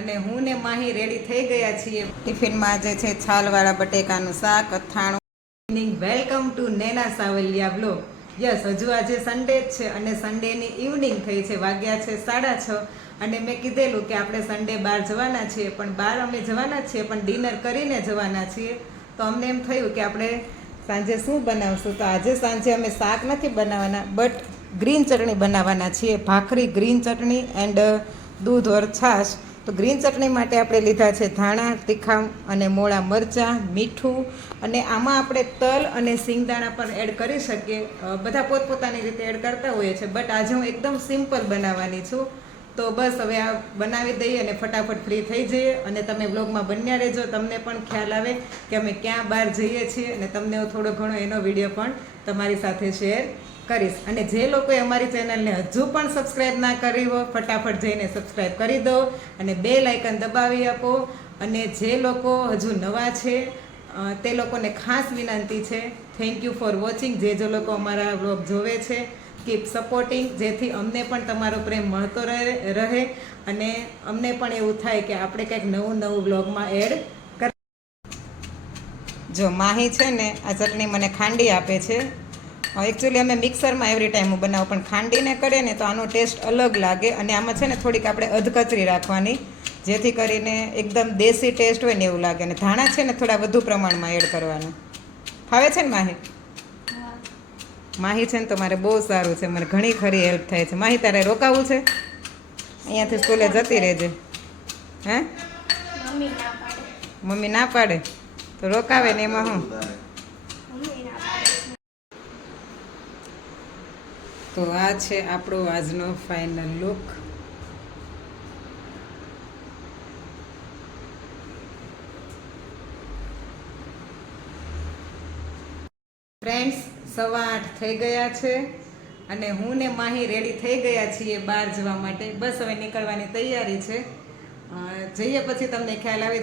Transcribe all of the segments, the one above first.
અને હું ને માહી રેડી થઈ ગયા છીએ ટિફિનમાં. આજે છે છાલવાળા બટેકાનું શાક, અથાણું. Welcome to Nena Savaliya blog. Yes, હજુ આજે સન્ડે જ છે અને સન્ડેની ઇવનિંગ થઈ છે, વાગ્યા છે 6:30. અને મેં કીધેલું કે આપણે સન્ડે બહાર જવાના છીએ, પણ બહાર અમે જવાના છીએ પણ ડિનર કરીને જવાના છીએ. તો અમને એમ થયું કે આપણે સાંજે શું બનાવશું. તો આજે સાંજે અમે શાક નથી બનાવવાના, બટ ગ્રીન ચટણી બનાવવાના છીએ. ભાખરી, ગ્રીન ચટણી એન્ડ દૂધ ઓર છાશ. તો ગ્રીન ચટણી માટે આપણે લીધા છે ધાણા, તીખા અને મોળા મરચાં, મીઠું, અને આમાં આપણે તલ અને સિંગદાણા પણ એડ કરી શકીએ. બધા પોતપોતાની રીતે એડ કરતા હોઈએ છીએ, બટ આજે હું એકદમ સિમ્પલ બનાવવાની છું. તો બસ હવે આ બનાવી દઈએ અને ફટાફટ ફ્રી થઈ જઈએ. અને તમે બ્લોગમાં બન્યા રહેજો, તમને પણ ખ્યાલ આવે કે અમે ક્યાં બહાર જઈએ છીએ, અને તમને થોડો ઘણો એનો વિડીયો પણ તમારી સાથે શેર કરીશ. અને જે લોકોએ અમારી ચેનલને હજુ પણ સબસ્ક્રાઈબ ના કરી હોય, ફટાફટ જઈને સબસ્ક્રાઈબ કરી દો અને બેલ આઇકન દબાવી આપો. અને જે લોકો હજુ નવા છે તે લોકોને ખાસ વિનંતી છે, થેન્ક યુ ફોર વોચિંગ. જે લોકો અમારા વ્લોગ જોવે છે, કીપ સપોર્ટિંગ, જેથી અમને પણ તમારો પ્રેમ મળતો રહે અને અમને પણ એવું થાય કે આપણે કંઈક નવું વ્લોગમાં એડ કર. જો માહી છે ને આ ચટણી મને ખાંડી આપે છે. એકચ્યુઅલી અમે મિક્સરમાં એવરી ટાઈમ હું બનાવું, પણ ખાંડીને કરે ને તો આનો ટેસ્ટ અલગ લાગે. અને આમાં છે ને થોડીક આપણે અધકચરી રાખવાની, જેથી કરીને એકદમ દેશી ટેસ્ટ હોય ને એવું લાગે. અને ધાણા છે ને થોડા વધુ પ્રમાણમાં એડ કરવાના. ફાવે છે ને માહી? માહી છે ને તો મારે બહુ સારું છે, મને ઘણી ખરી હેલ્પ થાય છે. માહી તારે રોકાવું છે? અહીંયાથી સ્કૂલે જતી રહેજે. હે, મમ્મી ના પાડે તો રોકાવે ને એમાં હું. તો આ છે આપણો આજનો ફાઇનલ લુક. ફ્રેન્ડ્સ, 8:15 થઈ ગયા છે અને હું ને માહી રેડી થઈ ગયા છીએ બહાર જવા માટે. બસ હવે નીકળવાની તૈયારી છે. જઈએ પછી તમને ખ્યાલ આવી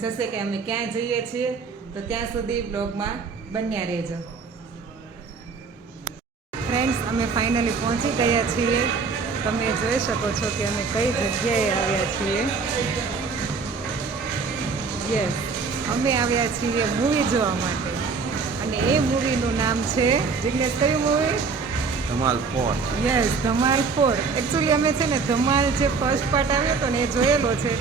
જશે કે અમે ક્યાં જઈએ છીએ. તો ત્યાં સુધી બ્લોગમાં બન્યા રહેજો. ફ્રેન્ડ્સ, અમે ફાઇનલી પહોંચી ગયા છીએ. તમે જોઈ શકો છો કે અમે કઈ જગ્યાએ આવ્યા છીએ. યસ, અમે આવ્યા છીએ મૂવી જોવા માટે. અને એ મૂવીનું નામ છે, જિગ્નેશ કયું મૂવી? ધમાલ 4. યસ, ધમાલ 4. એકચ્યુઅલી અમે છે ને ધમાલ જે ફર્સ્ટ પાર્ટ આવ્યો હતો ને એ જોયેલો છે,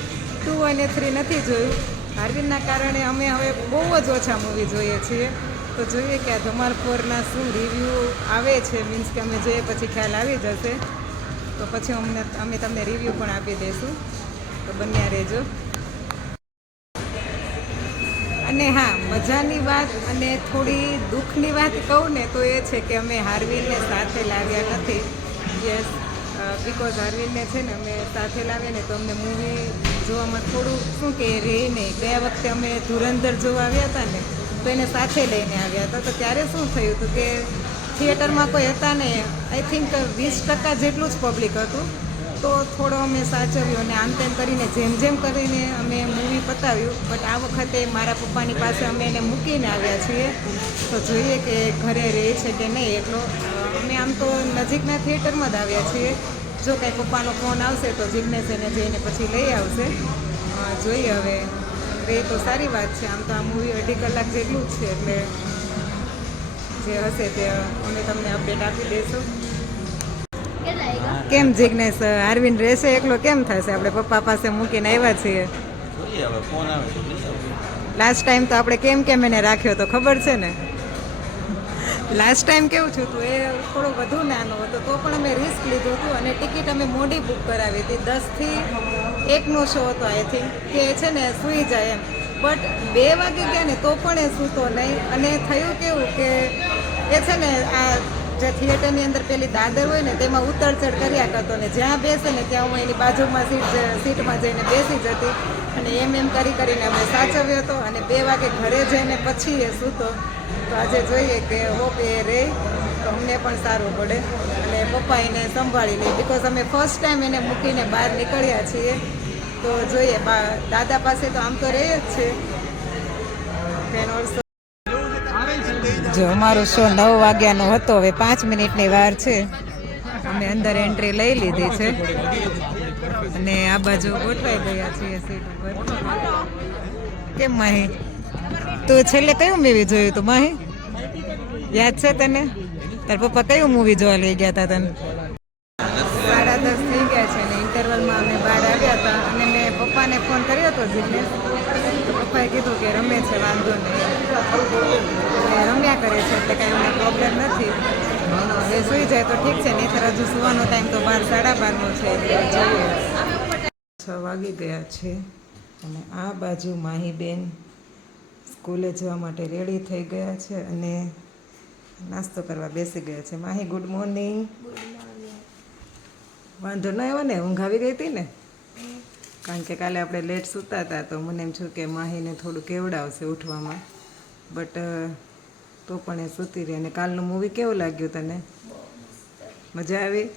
2 અને 3 નથી જોયું. હાર્વિનના કારણે અમે હવે બહુ જ ઓછા મૂવી જોઈએ છીએ. તો જોઈએ કે આ ધમાલ 4ના શું રિવ્યૂ આવે છે. મીન્સ કે અમે જોઈએ પછી ખ્યાલ આવી જશે, તો પછી અમે તમને રિવ્યૂ પણ આપી દઈશું. તો બન્યા રહેજો. અને હા, મજાની વાત અને થોડી દુઃખની વાત કહું ને તો એ છે કે અમે હાર્વિનને સાથે લાવ્યા નથી. યસ, બિકોઝ હાર્વિનને છે ને અમે સાથે લાવીએ ને તો અમને મૂવી જોવામાં થોડું શું કે રહે નહીં. ગયા વખતે અમે ધુરંધર જોવા આવ્યા હતા ને તો એને સાથે લઈને આવ્યા હતા. તો ત્યારે શું થયું હતું કે થિયેટરમાં કોઈ હતા ને, આઈ થિંક 20% જેટલું જ પબ્લિક હતું. તો થોડો અમે સાચવ્યો અને આમ તેમ કરીને જેમ કરીને અમે મૂવી પતાવ્યું. બટ આ વખતે મારા પપ્પાની પાસે અમે એને મૂકીને આવ્યા છીએ. તો જોઈએ કે ઘરે રહે છે કે નહીં. એટલો અમે આમ તો નજીકના થિયેટરમાં જ આવ્યા છીએ. જો કાંઈ પપ્પાનો ફોન આવશે તો જિગ્નેશ એને જઈને પછી લઈ આવશે. જોઈએ હવે, રહે તો સારી વાત છે. આમ તો આ મૂવી 2.5 કલાક જેટલું જ છે, એટલે જે હશે તે અમે તમને અપડેટ આપી દઈશું. કેમ જિગ્નેશ, અરવિંદ રહેશે એકલો કેમ થશે? આપણે પપ્પા પાસે મૂકીને આવ્યા છીએ. લાસ્ટ ટાઈમ તો આપણે કેમ એને રાખ્યો તો ખબર છે ને? લાસ્ટ ટાઈમ કેવું થયું હતું, એ થોડો વધુ નાનો હતો તો પણ અમે રિસ્ક લીધું હતું અને ટિકિટ અમે મોડી બુક કરાવી હતી. 10 થી 1નો શો હતો આઈ થિંક, કે છે ને સૂઈ જાય એમ. બટ 2 વાગે ગયા ને તો પણ એ સૂતો નહીં. અને થયું કેવું કે એ છે ને આ જે થિયેટરની અંદર પેલી દાદર હોય ને તેમાં ઉતરચડ કર્યા કરતો, ને જ્યાં બેસે ને ત્યાં હું એની બાજુમાં સીટમાં જઈને બેસી જતી. અને એમ કરીને અમે સાચવ્યો હતો. અને 2 વાગે ઘરે જઈને પછી એ સૂતો. તો આજે જોઈએ કે હોપ એ રહે તો અમને પણ સારું પડે અને પપ્પા એને સંભાળી લે. બિકોઝ અમે ફર્સ્ટ ટાઈમ એને મૂકીને બહાર નીકળ્યા છીએ. તો જોઈએ, દાદા પાસે તો આમ તો રહે જ છે. જો અમારો શો 9 વાગ્યાનો હતો, હવે 5 મિનિટની વાર છે. અમે અંદર એન્ટ્રી લઈ લીધી છે અને આ બાજુ ગોઠવાઈ ગયા છીએ સીટ ઉપર. કેમ માહી, તું છેલ્લે કયું મૂવી જોયું તું માહી? યાદ છે તને? તાર પપ્પા કયું મૂવી જોવા લઈ ગયા હતા તને? 10:30 થઈ ગયા છે ને ઇન્ટરવલમાં અમે બહાર આવ્યા હતા અને મેં પપ્પાને ફોન કર્યો હતો જીજ્ઞેસ. પપ્પાએ કીધું કે રમે છે, વાંધો નહીં, રમ્યા કરે છે એટલે કાંઈ એમને પ્રોબ્લેમ નથી. હવે સૂઈ જાય તો ઠીક છે, નહીં હજુ સુવાનો ટાઈમ તો 12:30નો છે એટલે જોઈએ. 6 વાગી ગયા છે અને આ બાજુ માહીબેન સ્કૂલે જવા માટે રેડી થઈ ગયા છે અને નાસ્તો કરવા બેસી ગયા છે. Mahi, good morning. વાંધો ન આવ્યો ને? ઊંઘ આવી ગઈ હતી ને? કારણ કે કાલે આપણે લેટ સૂતા હતા તો મને એમ થયું કે માહીને થોડું કેવડાવશે ઉઠવામાં, બટ તો પણ એ સૂતી રહી. અને કાલનું મૂવી કેવું લાગ્યું તને? મજા આવી?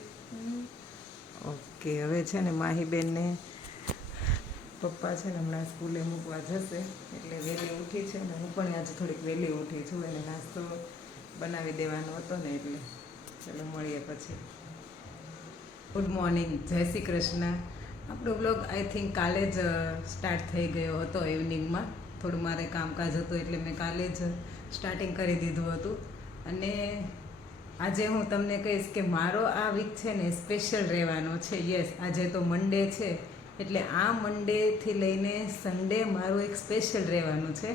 ઓકે. હવે છે ને માહીબેનને પપ્પા છે ને હમણાં સ્કૂલે મૂકવા જશે એટલે વહેલી ઉઠી છે ને હું પણ આજે થોડીક વહેલી ઉઠી છું. એને નાસ્તો બનાવી દેવાનો હતો ને એટલે ચાલો મળીએ પછી. ગુડ મોર્નિંગ, જય શ્રી કૃષ્ણ. આપણો બ્લોગ આઈ થિંક કાલે જ સ્ટાર્ટ થઈ ગયો હતો ઇવનિંગમાં. થોડું મારે કામકાજ હતું એટલે મેં કાલે જ સ્ટાર્ટિંગ કરી દીધું હતું. અને આજે હું તમને કહીશ કે મારો આ વીક છે ને સ્પેશિયલ રહેવાનો છે. યસ, આજે તો મંડે છે એટલે આ મંડેથી લઈને સન્ડે મારું એક સ્પેશિયલ રહેવાનું છે.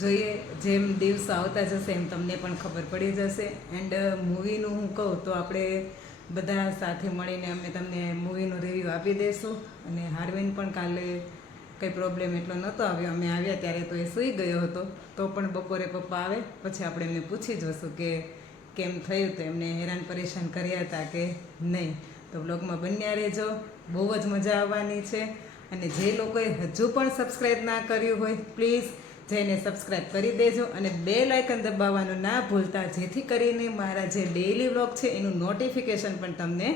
જોઈએ જેમ દિવસો આવતા જશે એમ તમને પણ ખબર પડી જશે. એન્ડ મૂવીનું હું કહું તો આપણે બધા સાથે મળીને અમે તમને મૂવીનું રિવ્યૂ આપી દઈશું. અને હાર્વિન પણ કાલે કંઈ પ્રોબ્લેમ એટલો નહોતો આવ્યો. અમે આવ્યા ત્યારે તો એ સૂઈ ગયો હતો, તો પણ બપોરે પપ્પા આવે પછી આપણે એમને પૂછી જોઈશું કે કેમ થયું, તો એમને હેરાન પરેશાન કર્યા હતા કે નહીં. તો બ્લોગમાં બન્યા રહેજો, બહુ જ મજા આવવાની છે. અને જે લોકોએ હજુ પણ સબસ્ક્રાઈબ ના કર્યું હોય પ્લીઝ જઈને સબસ્ક્રાઈબ કરી દેજો અને બેલ આઇકન દબાવવાનું ના ભૂલતા, જેથી કરીને મારા જે ડેઈલી વ્લોગ છે એનું નોટિફિકેશન પણ તમને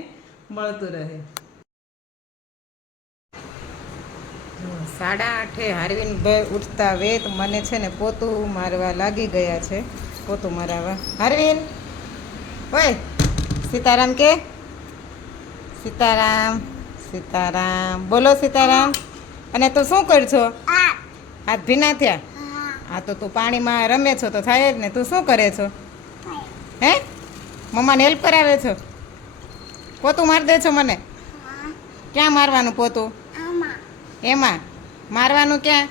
મળતું રહે. 8:30 હાર્વિન ભાઈ ઉઠતા વેત મને છે ને પોતું મારવા લાગી ગયા છે. પોતું મારવા. હાર્વિન, ઓય સીતારામ કે? સીતારામ, સીતારામ બોલો. સીતારામ. અને તું શું કરશો? હાથ ભીના થયા? હા તો તું પાણીમાં રમે છો તો થાય જ ને. તું શું કરે છો? હે, મમ્માને હેલ્પ કરાવે છો? પોતું મારી દે છો મને? ક્યાં મારવાનું પોતું? એમાં મારવાનું ક્યાં?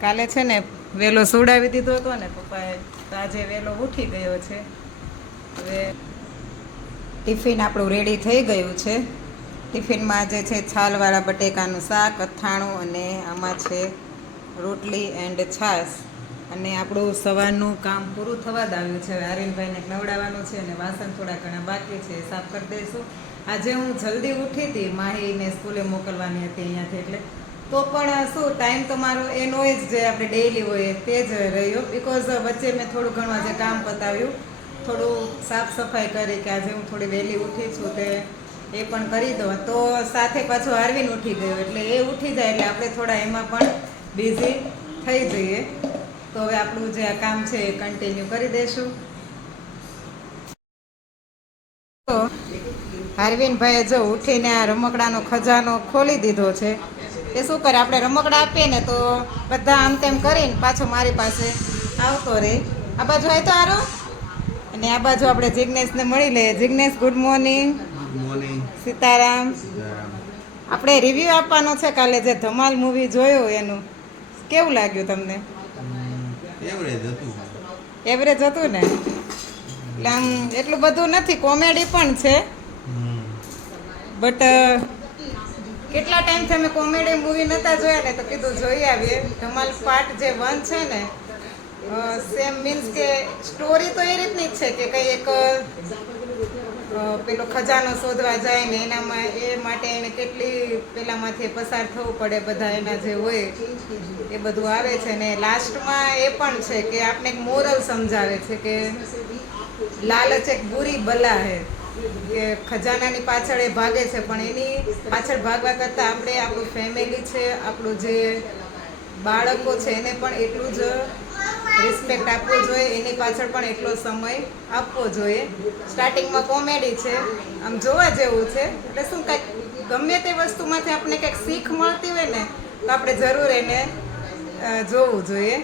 કાલે છે ને વહેલો સુવડાવી દીધો હતો ને પપ્પાએ, તો આજે વહેલો ઉઠી ગયો છે. હવે ટિફિન આપણું રેડી થઈ ગયું છે. ટિફિનમાં આજે છે છાલવાળા બટેકાનું શાક, અથાણું અને આમાં છે રોટલી એન્ડ છાશ. અને આપણું સવારનું કામ પૂરું થવા જ આવ્યું છે. હવે આર્યનભાઈને નવડાવવાનું છે અને વાસણ થોડા ઘણા બાકી છે, સાફ કરી દઈશું. આજે હું જલ્દી ઉઠી હતી, માહીને સ્કૂલે મોકલવાની હતી અહીંયાથી, એટલે તો પણ શું ટાઈમ તો મારો એનો જ જે આપણે ડેઈલી હોય તે જ રહ્યો. બિકોઝ વચ્ચે મેં થોડું ઘણું આજે કામ પતાવ્યું, થોડું સાફ સફાઈ કરી કે આજે હું થોડી વહેલી ઉઠી છું તે એ પણ કરી દો. તો સાથે પાછું હાર્વિન ઉઠી ગયો એટલે એ ઉઠી જાય એટલે આપણે થોડા એમાં પણ બિઝી થઈ જઈએ. તો હવે આપણું જે આ કામ છે એ કન્ટિન્યુ કરી દઈશું. તો હાર્વિનભાઈએ જો ઉઠીને આ રમકડાનો ખજાનો ખોલી દીધો છે. એ શું કરે, આપણે રમકડા આપીએ ને તો બધા આમ તેમ કરીને પાછો મારી પાસે આવતો રહે. આ બાજુ હોય તો આરો. અને આ બાજુ આપણે જિજ્ઞેશને મળી લઈએ. Jignesh, good morning. Good morning. Sitaram. આપણે રિવ્યૂ આપવાનો છે કાલે જે ધમાલ મૂવી જોયું એનું. કેવું લાગ્યું તમને? એવરેજ હતું. એવરેજ હતું ને? એટલે આમ એટલું બધું નથી, કોમેડી પણ છે, બટ કેટલા ટાઈમથી અમે કોમેડી મૂવી નહોતા જોયા ને તો કીધું જોઈ આવીએ. ધમાલ પાર્ટ જે 1 છે ને, સેમ મીન્સ કે સ્ટોરી તો એ રીતની જ છે કે કંઈ એક પેલો ખજાનો શોધવા જાય ને એનામાં એ માટે એને કેટલી પેલામાંથી પસાર થવું પડે, બધા એના જે હોય એ બધું આવે છે. ને લાસ્ટમાં એ પણ છે કે આપણે એક મોરલ સમજાવે છે કે લાલચ એક બુરી બલા હે, કે ખજાનાની પાછળ એ ભાગે છે પણ એની પાછળ ભાગવા કરતાં આપણે આપણું ફેમિલી છે, આપણું જે બાળકો છે એને પણ એટલું જ રિસ્પેક્ટ આપવો જોઈએ, એની પાછળ પણ એટલો સમય આપવો જોઈએ. સ્ટાર્ટિંગમાં કોમેડી છે, આમ જોવા જેવું છે, એટલે શું કંઈક ગમે તે વસ્તુમાંથી આપણને કંઈક શીખ મળતી હોય ને તો આપણે જરૂર એને જોવું જોઈએ.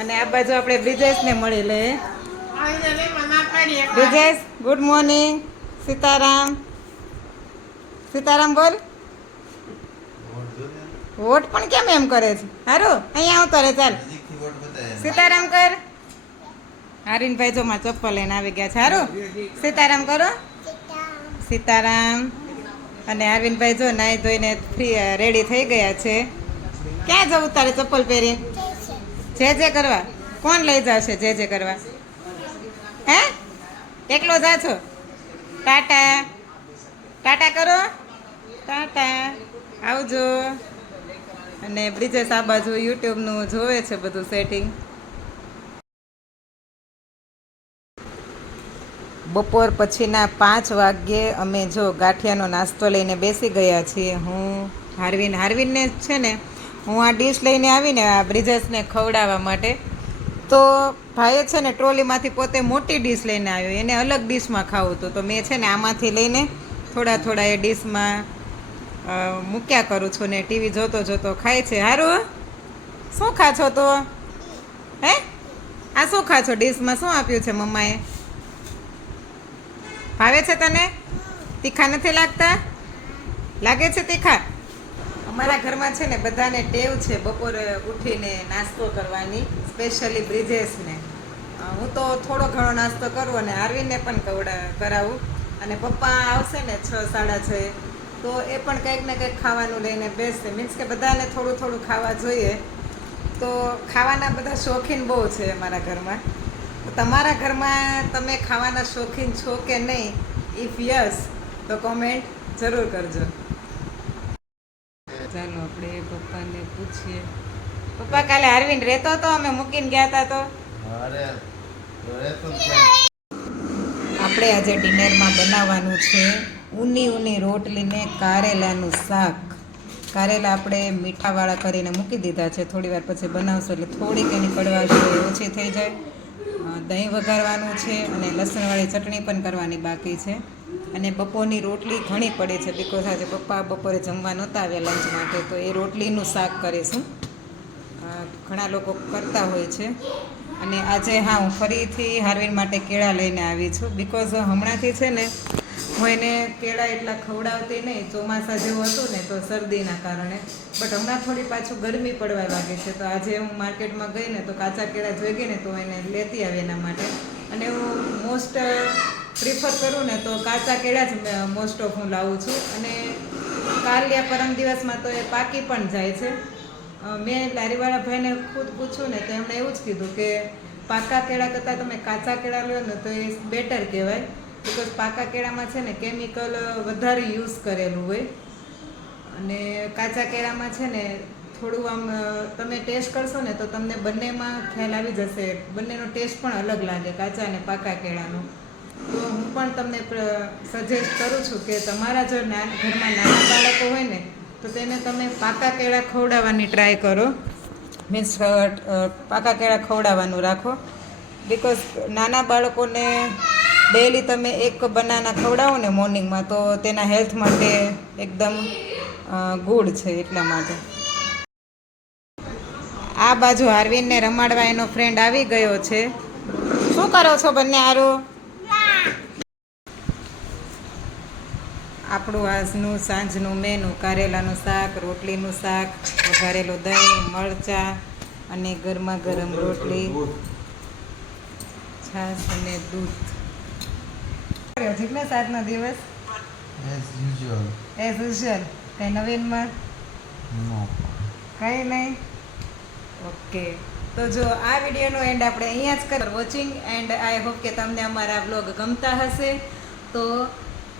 અને આ બાજુ આપણે બ્રિજેશને મળી લઈએ. Brijesh, good morning. સીતારામ. સીતારામ બોલ. વોટ પણ કેમ એમ કરે છે? હારું અહીંયા આવતો રે, ચાલ નજીકથી વોટ બતાય. સીતારામ કર. આર્યનભાઈ જો માં ચપ્પલ લઈને આવી ગયા છે. હારું સીતારામ કરો. સીતારામ. અને અરવિંદભાઈ જો નાઈ ધોઈને ફ્રી રેડી થઈ ગયા છે. ક્યાં જવું તારે ચપ્પલ પહેરી? જે કરવા. કોણ લઈ જશે જે કરવા? હે એકલો જા છો? ટાટા ટાટા કરો. ટાટા આવજો. અને બ્રિજેશ આ બાજુ યુટ્યુબનું જોવે છે બધું સેટિંગ. બપોર પછીના 5 વાગ્યે અમે જો ગાંઠિયાનો નાસ્તો લઈને બેસી ગયા છીએ. હું હાર્વિનને છે ને હું આ ડીશ લઈને આવીને આ બ્રિજેશને ખવડાવવા માટે, તો ભાઈએ છે ને ટ્રોલીમાંથી પોતે મોટી ડીશ લઈને આવ્યો, એને અલગ ડીશમાં ખાવું હતું. તો મેં છે ને આમાંથી લઈને થોડા એ ડીશમાં મૂક્યા કરું છું ને ટીવી જોતો ખાય છે. હારું શું ખા છો તો? હે આ શું ખા છો? ડીશમાં શું આપ્યું છે મમ્માએ? ભાવે છે તને? તીખા નથી લાગતા? લાગે છે તીખા? અમારા ઘરમાં છે ને બધાને ટેવ છે બપોરે ઉઠીને નાસ્તો કરવાની, સ્પેશિયલી બ્રિજેશને. હું તો થોડો ઘણો નાસ્તો કરું અને આરવીને પણ કરાવું. અને પપ્પા આવશે ને 6-6:30, તો એ પણ કંઈક ને કંઈક ખાવાનું લઈને બેસશે. મીન્સ કે બધાને થોડું ખાવા જોઈએ. તો ખાવાના બધા શોખીન બહુ છે અમારા ઘરમાં. તમારા ઘરમાં તમે ખાવાના શોખીન છો કે નહીં? ઇફ યસ તો કોમેન્ટ જરૂર કરજો. ચાલો આપણે પપ્પાને પૂછીએ. પપ્પા કાલે અરવિંદ રહેતો હતો, અમે મૂકીને ગયા હતા તો? અરે આપણે આજે ડિનરમાં બનાવવાનું છે ઊની રોટલી ને કારેલાનું શાક. કારેલા આપણે મીઠાવાળા કરીને મૂકી દીધા છે, થોડી વાર પછી બનાવશું એટલે થોડીક એની કડવાશ ઓછી થઈ જાય. દહીં વઘારવાનું છે અને લસણવાળી ચટણી પણ કરવાની બાકી છે. અને બપોરની રોટલી ઘણી પડી છે, બિકોઝ આજે પપ્પા બપોરે જમવા નહોતા આવ્યા લંચ માટે, તો એ રોટલીનું શાક કરીશું. ઘણા લોકો કરતા હોય છે. અને આજે હા, હું ફરીથી હાર્વિન માટે કેળા લઈને આવી છું, બિકોઝ હમણાંથી છે ને હું એને કેળા એટલા ખવડાવતી નહીં. ચોમાસા જેવું હતું ને તો શરદીના કારણે, બટ હમણાં થોડી પાછું ગરમી પડવા લાગે છે. તો આજે હું માર્કેટમાં ગઈ ને તો કાચા કેળા જોઈ ગઈ ને તો એને લેતી આવી એના માટે. અને હું મોસ્ટ પ્રિફર કરું ને તો કાચા કેળા જ મોસ્ટ ઓફ હું લાવું છું. અને કાલ યા પરમ દિવસમાં તો એ પાકી પણ જાય છે. મેં લારીવાળા ભાઈને ખુદ પૂછ્યું ને તો એમણે એવું જ કીધું કે પાકા કેળા કરતાં તમે કાચા કેળા લો ને તો એ બેટર કહેવાય. બિકોઝ પાકા કેળામાં છે ને કેમિકલ વધારે યુઝ કરેલું હોય, અને કાચા કેળામાં છે ને થોડું આમ તમે ટેસ્ટ કરશો ને તો તમને બંનેમાં ખ્યાલ આવી જશે. બંનેનો ટેસ્ટ પણ અલગ લાગે, કાચા અને પાકા કેળાનો. તો હું પણ તમને સજેસ્ટ કરું છું કે તમારા જો ઘરમાં નાના બાળકો હોય ને તો તેને તમે પાકા કેળા ખવડાવવાની ટ્રાય કરો. મીન્સ પાકા કેળા ખવડાવવાનું રાખો. બિકોઝ નાના બાળકોને ડેલી તમે એક બનાના ખવડાવો ને મોર્નિંગમાં તો તેના હેલ્થ માટે એકદમ ગુડ છે. એટલા માટે આ બાજુ હાર્વિનને રમાડવા એનો ફ્રેન્ડ આવી ગયો છે. શું કરો છો બંને? હારું આપણું આજનું સાંજનું મેનુ કારેલાનું શાક, રોટલીનું શાક, વઘારેલું દહીં, મરચાં અને ગરમા ગરમ રોટલી, છાશ અને દૂધ. જિગ્નેશ આજનો દિવસ એઝ યુઝ્યુઅલ. કંઈ નવીનમાં? નો. કંઈ નહીં. ઓકે, તો જો આ વિડીયોનો એન્ડ આપણે અહીંયા જ કરીએ. વોચિંગ એન્ડ આઈ હોપ કે તમને અમારા વ્લોગ ગમતા હશે. તો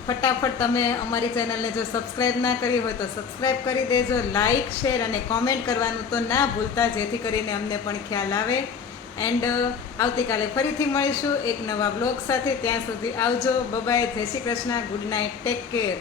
ફટાફટ તમે અમારી ચેનલને જો સબસ્ક્રાઈબ ના કરી હોય તો સબસ્ક્રાઈબ કરી દેજો. લાઇક, શેર અને કોમેન્ટ કરવાનું તો ના ભૂલતા, જેથી કરીને અમને પણ ખ્યાલ આવે. એન્ડ આવતીકાલે ફરીથી મળીશું એક નવા બ્લોગ સાથે. ત્યાં સુધી આવજો. બાય, જય Shri Krishna, good night, take care.